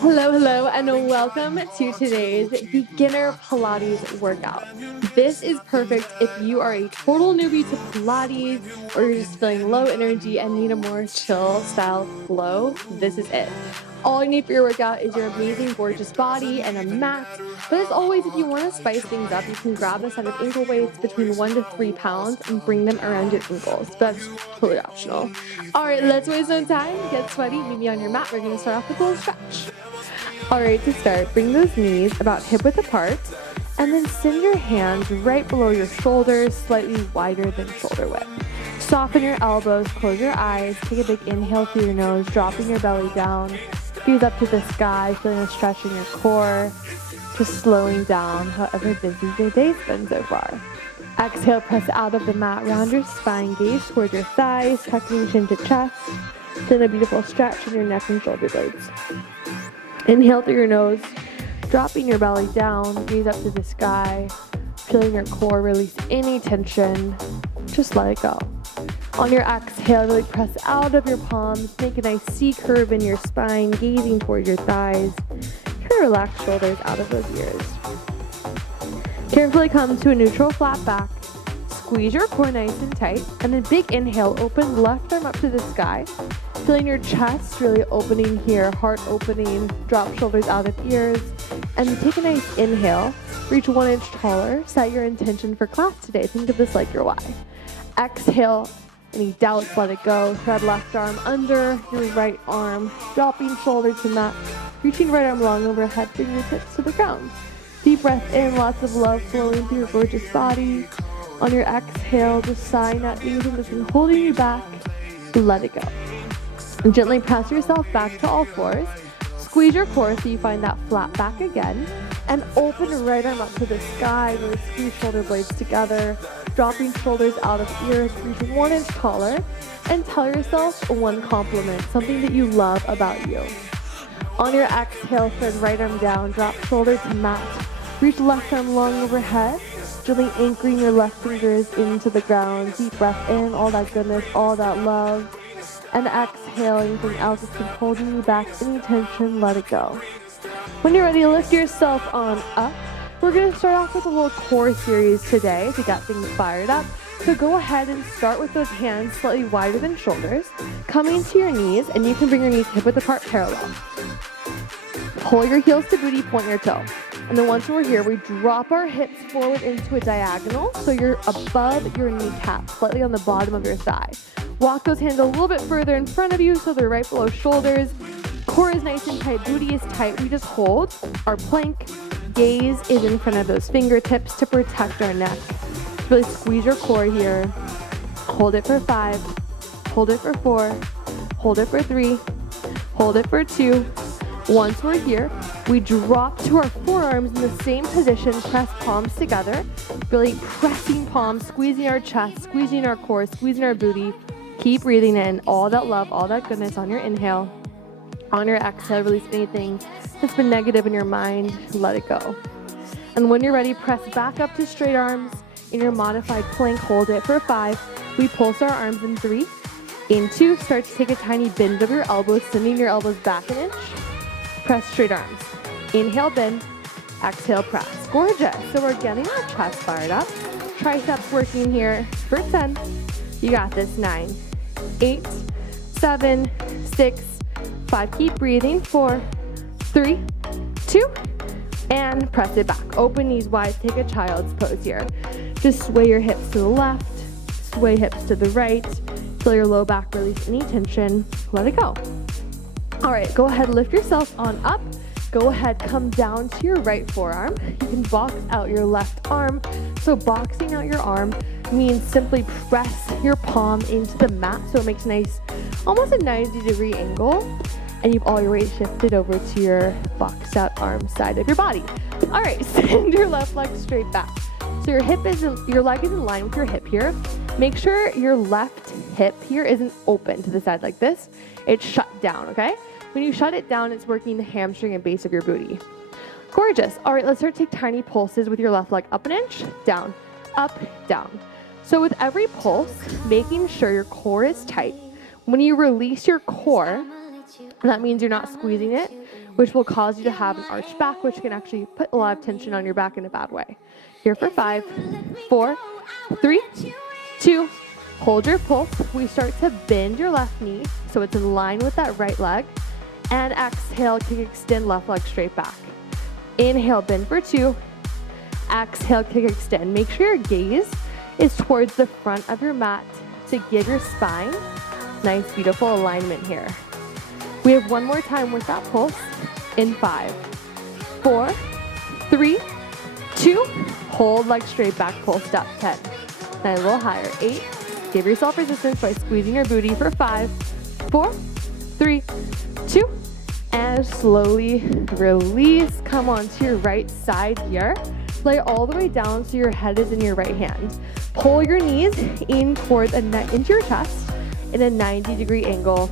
Hello, and welcome to today's beginner Pilates workout. This is perfect if you are a total newbie to Pilates or you're just feeling low energy and need a more chill style flow. This is it. All you need for your workout is your amazing, gorgeous body and a mat. But as always, if you want to spice things up, you can grab a set of ankle weights between 1 to 3 pounds and bring them around your ankles. But that's totally optional. All right, let's waste no time. Get sweaty. Meet me on your mat. We're going to start off with a little stretch. All right, to start, bring those knees about hip width apart, and then send your hands right below your shoulders, slightly wider than shoulder width. Soften your elbows, close your eyes, take a big inhale through your nose, dropping your belly down, gaze up to the sky, feeling a stretch in your core, just slowing down however busy your day's been so far. Exhale, press out of the mat, round your spine, gaze toward your thighs, tucking chin to chest, then a beautiful stretch in your neck and shoulder blades. Inhale through your nose, dropping your belly down, gaze up to the sky, feeling your core release any tension, just let it go. On your exhale, really press out of your palms, make a nice C curve in your spine, gazing toward your thighs. Try to relax shoulders out of those ears. Carefully come to a neutral flat back, squeeze your core nice and tight, and then big inhale, open left arm up to the sky. Feeling your chest really opening here, heart opening, drop shoulders out of ears, and take a nice inhale, reach 1 inch taller, set your intention for class today. Think of this like your why. Exhale, any doubts, let it go. Thread left arm under your right arm, dropping shoulder to mat, reaching right arm long overhead, fingertips to the ground. Deep breath in, lots of love flowing through your gorgeous body. On your exhale, just sigh not anything that's been holding you back, let it go. Gently press yourself back to all fours. Squeeze your core so you find that flat back again. And open right arm up to the sky. Really squeeze shoulder blades together. Dropping shoulders out of ears. Reach 1 inch taller. And tell yourself one compliment. Something that you love about you. On your exhale, thread right arm down. Drop shoulder to mat. Reach left arm long overhead. Gently anchoring your left fingers into the ground. Deep breath in. All that goodness. All that love. And exhale, anything else that's been holding you back, any tension, let it go. When you're ready, lift yourself on up. We're going to start off with a little core series today to get things fired up. So go ahead and start with those hands slightly wider than shoulders, coming to your knees, and you can bring your knees hip width apart parallel. Pull your heels to booty, point your toe. And then once we're here, we drop our hips forward into a diagonal, so you're above your kneecap, slightly on the bottom of your thigh. Walk those hands a little bit further in front of you so they're right below shoulders. Core is nice and tight, booty is tight. We just hold our plank. Gaze is in front of those fingertips to protect our neck. Really squeeze your core here. Hold it for 5. Hold it for 4. Hold it for 3. Hold it for 2. Once we're here, we drop to our forearms in the same position, press palms together, really pressing palms, squeezing our chest, squeezing our core, squeezing our booty. Keep breathing in all that love, all that goodness on your inhale. On your exhale, release anything that's been negative in your mind, let it go. And when you're ready, press back up to straight arms. In your modified plank, hold it for 5. We pulse our arms in 3. In 2, start to take a tiny bend of your elbows, sending your elbows back an inch. Press straight arms. Inhale, bend. Exhale, press. Gorgeous. So we're getting our chest fired up. Triceps working here for 10. You got this. 9, 8, 7, 6, 5. Keep breathing. 4, 3, 2, and press it back. Open knees wide. Take a child's pose here. Just sway your hips to the left. Sway hips to the right. Feel your low back release any tension. Let it go. All right, go ahead, lift yourself on up. Go ahead, come down to your right forearm. You can box out your left arm. So boxing out your arm means simply press your palm into the mat so it makes nice, almost a 90-degree angle. And you've all your weight shifted over to your boxed out arm side of your body. All right, send your left leg straight back. So your leg is in line with your hip here. Make sure your left hip here isn't open to the side like this. It's shut down, okay? When you shut it down, it's working the hamstring and base of your booty. Gorgeous. All right, let's start to take tiny pulses with your left leg. Up an inch, down, up, down. So with every pulse, making sure your core is tight. When you release your core, And that means you're not squeezing it, which will cause you to have an arched back, which can actually put a lot of tension on your back in a bad way. Here for 5, 4, 3, 2, hold your pulse. We start to bend your left knee so it's in line with that right leg. And exhale, kick, extend, left leg straight back. Inhale, bend for 2. Exhale, kick, extend. Make sure your gaze is towards the front of your mat to give your spine nice, beautiful alignment here. We have one more time with that pulse in 5, 4, 3, 2, hold leg straight back, pulse up, 10. Now a little higher, 8. Give yourself resistance by squeezing your booty for 5, 4, 3, 2, and slowly release. Come on to your right side here. Lay all the way down so your head is in your right hand. Pull your knees in towards into your chest in a 90-degree angle,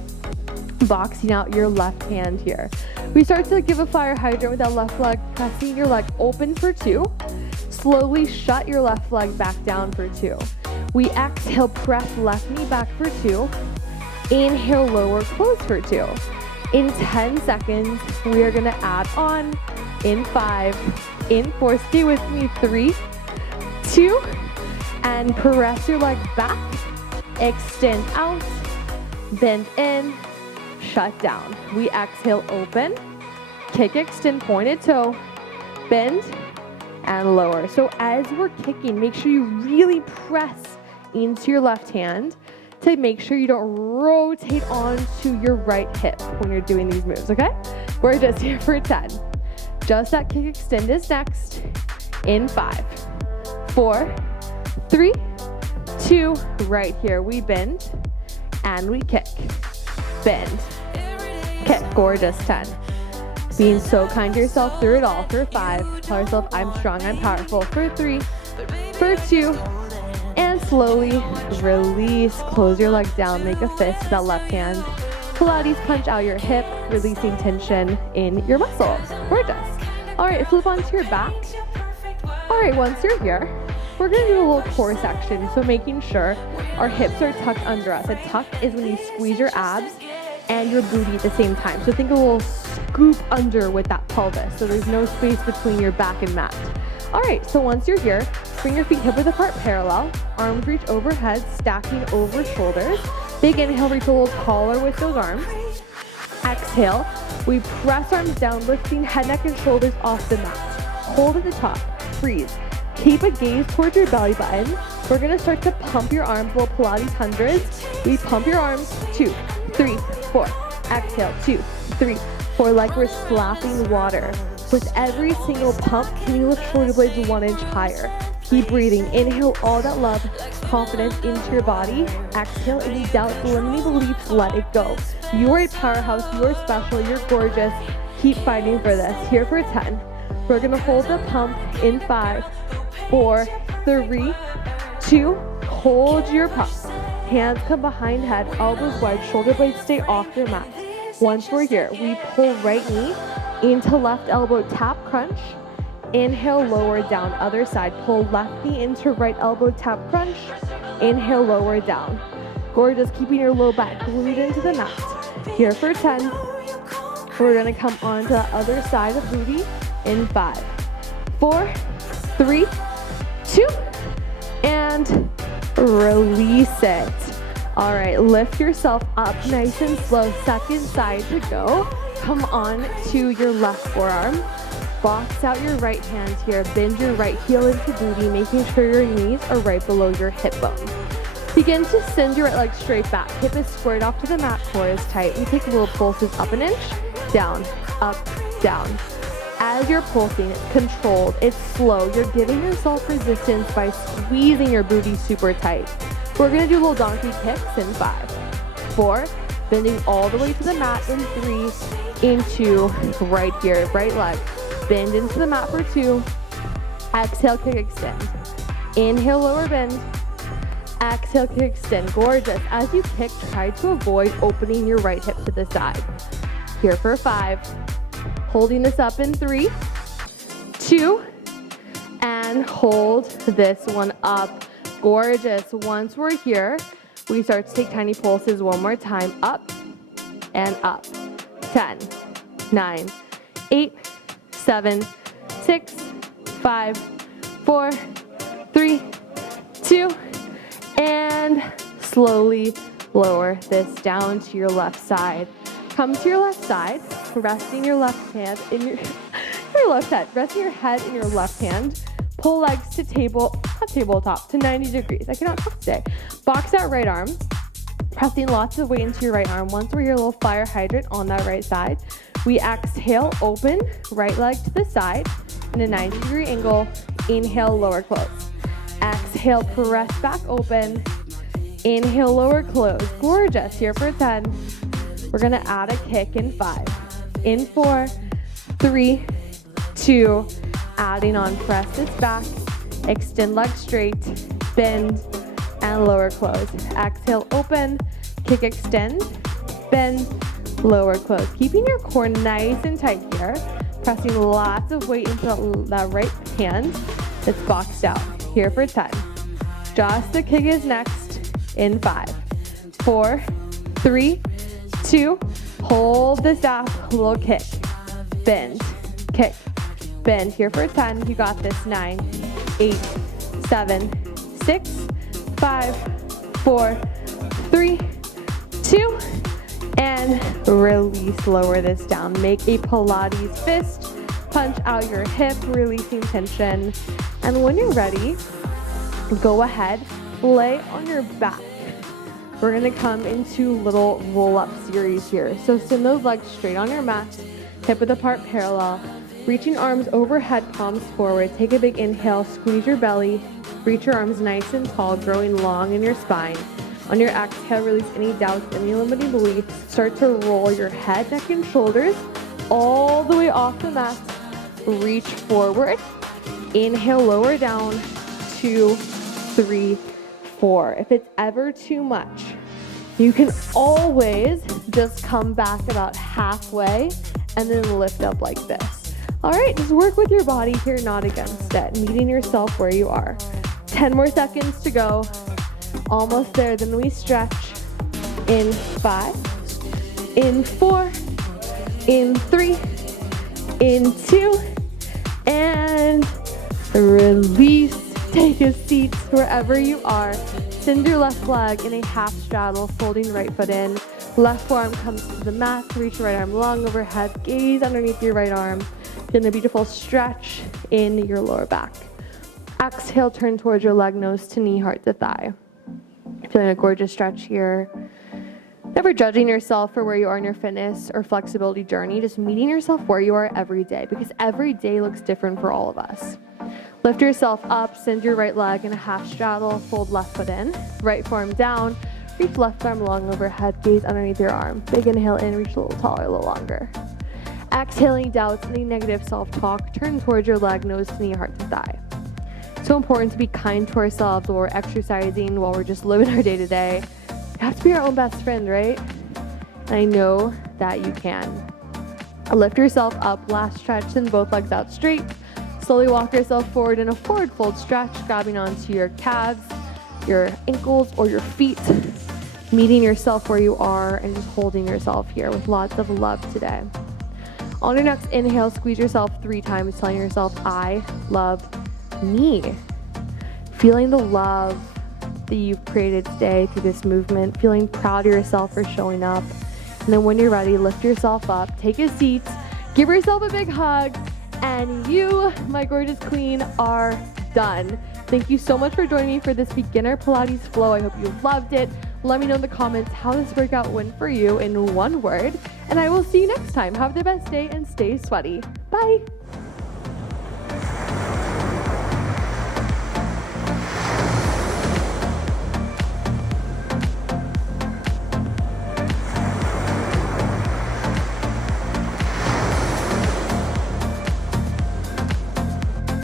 boxing out your left hand here. We start to give a fire hydrant with that left leg, pressing your leg open for 2. Slowly shut your left leg back down for 2. We exhale, press left knee back for 2. Inhale, lower, close for 2. In 10 seconds, we are gonna add on in 5, in 4, stay with me, 3, 2, and press your leg back, extend out, bend in, shut down. We exhale, open, kick, extend, pointed toe, bend, and lower. So as we're kicking, make sure you really press into your left hand to make sure you don't rotate onto your right hip when you're doing these moves, okay? We're just here for 10. Just that kick extend is next. In 5, 4, 3, 2, right here. We bend and we kick. Bend, kick, gorgeous, 10. Being so kind to yourself through it all. For 5, tell yourself I'm strong, I'm powerful. For 3, for 2, and slowly release. Close your leg down, make a fist with that left hand. Pilates punch out your hip, releasing tension in your muscle. Gorgeous. All right, flip onto your back. All right, once you're here, we're gonna do a little core section. So making sure our hips are tucked under us. A tuck is when you squeeze your abs and your booty at the same time. So think a little scoop under with that pelvis. So there's no space between your back and mat. All right, so once you're here, bring your feet hip width apart parallel, arms reach overhead, stacking over shoulders. Big inhale, reach a little taller with those arms. Exhale, we press arms down, lifting head, neck, and shoulders off the mat. Hold at the top, freeze. Keep a gaze towards your belly button. We're gonna start to pump your arms, little Pilates hundreds. We pump your arms, 2, 3, 4. Exhale, 2, 3, 4, like we're slapping water. With every single pump, can you lift shoulder blades 1 inch higher? Keep breathing. Inhale all that love, confidence into your body. Exhale any doubts, limiting beliefs, let it go. You are a powerhouse, you are special, you're gorgeous. Keep fighting for this. Here for 10. We're gonna hold the pump in 5, 4, 3, 2, hold your pump. Hands come behind head, elbows wide, shoulder blades stay off your mat. Once we're here, we pull right knee into left elbow, tap crunch. Inhale, lower down, other side. Pull left knee into right elbow, tap crunch. Inhale, lower down. Gorgeous, keeping your low back glued into the mat. Here for 10. We're gonna come on to the other side of booty in 5, 4, 3, 2, and release it. All right, lift yourself up nice and slow. Second side to go. Come on to your left forearm. Box out your right hand here. Bend your right heel into booty, making sure your knees are right below your hip bone. Begin to send your right leg straight back. Hip is squared off to the mat, core is tight. We take little pulses up an inch, down, up, down. As you're pulsing, it's controlled, it's slow. You're giving yourself resistance by squeezing your booty super tight. We're gonna do little donkey kicks in 5, 4, bending all the way to the mat in 3, into right here, right leg. Bend into the mat for 2. Exhale, kick, extend. Inhale, lower bend. Exhale, kick, extend. Gorgeous. As you kick, try to avoid opening your right hip to the side. Here for 5. Holding this up in 3, 2, and hold this one up. Gorgeous. Once we're here, we start to take tiny pulses one more time. Up and up. 10, 9, 8, 7, 6, 5, 4, 3, 2, and slowly lower this down to your left side. Come to your left side, resting your left hand in your left head, resting your head in your left hand. Pull legs to tabletop to 90 degrees. I cannot talk today. Box out right arm, pressing lots of weight into your right arm. Once we're your little fire hydrant on that right side, we exhale, open, right leg to the side in a 90-degree angle. Inhale, lower, close. Exhale, press back open. Inhale, lower, close. Gorgeous. Here for 10. We're gonna add a kick in 5. In 4, 3, 2, adding on, press this back, extend legs straight, bend, and lower, close. Exhale, open, kick, extend, bend, lower, close. Keeping your core nice and tight here, pressing lots of weight into that right hand that's boxed out. Here for 10. Just the kick is next in 5, 4, 3, 2, hold this up, little kick, bend, kick, bend. Here for 10, you got this. 9, 8, 7, 6, 5, 4, 3, 2, and release, lower this down. Make a Pilates fist, punch out your hip, releasing tension. And when you're ready, go ahead, lay on your back. We're gonna come into little roll-up series here. So send those legs straight on your mat, hip width apart parallel, reaching arms overhead, palms forward. Take a big inhale, squeeze your belly, reach your arms nice and tall, growing long in your spine. On your exhale, release any doubts, any limiting beliefs. Start to roll your head, neck, and shoulders all the way off the mat. Reach forward. Inhale, lower down. 2, 3, 4. If it's ever too much, you can always just come back about halfway and then lift up like this. All right, just work with your body here, not against it. Meeting yourself where you are. 10 more seconds to go. Almost there. Then we stretch in 5, in 4, in 3, in 2, and release. Take a seat wherever you are. Send your left leg in a half straddle, folding right foot in. Left forearm comes to the mat. Reach your right arm long overhead. Gaze underneath your right arm. Then a beautiful stretch in your lower back. Exhale, turn towards your leg, nose to knee, heart to thigh. Feeling a gorgeous stretch here. Never judging yourself for where you are in your fitness or flexibility journey. Just meeting yourself where you are every day, because every day looks different for all of us. Lift yourself up, send your right leg in a half straddle, fold left foot in, right forearm down, reach left arm long overhead, gaze underneath your arm. Big inhale in, reach a little taller, a little longer. Exhaling doubts, any negative self-talk, turn towards your leg, nose to knee, heart to thigh. So important to be kind to ourselves while we're exercising, while we're just living our day-to-day. We have to be our own best friend, right? And I know that you can. Lift yourself up, last stretch, send both legs out straight. Slowly walk yourself forward in a forward fold stretch, grabbing onto your calves, your ankles, or your feet. Meeting yourself where you are and just holding yourself here with lots of love today. On your next inhale, squeeze yourself 3 times, telling yourself, I love me. Feeling the love that you've created today through this movement, feeling proud of yourself for showing up. And then when you're ready, lift yourself up, take a seat, give yourself a big hug, and you, my gorgeous queen, are done. Thank you so much for joining me for this beginner Pilates flow. I hope you loved it. Let me know in the comments how this workout went for you in one word, and I will see you next time. Have the best day and stay sweaty. Bye.